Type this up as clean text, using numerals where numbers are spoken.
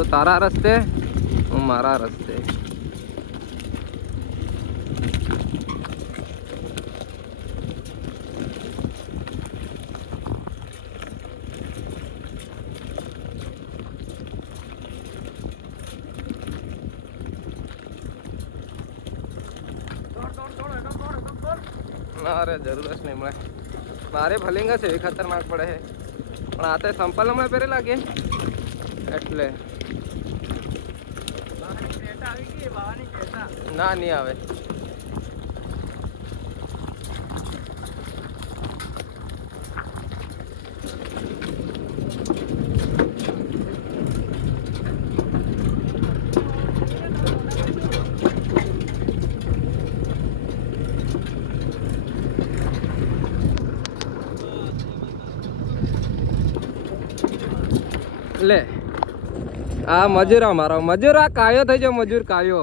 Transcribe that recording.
તું તારા રસ્તે, હું મારા રસ્તે. અરે જરૂર જ નહીં મળે. મારે ફલિંગ છે એ ખતરનાક પડે છે, પણ આ તો સંપલ હમણાં પહેરે લાગે એટલે ના નહીં આવે. લે આ મજૂર, અમારો મજૂર, આ કાયો થઈ જાવ, મજૂર કાયો.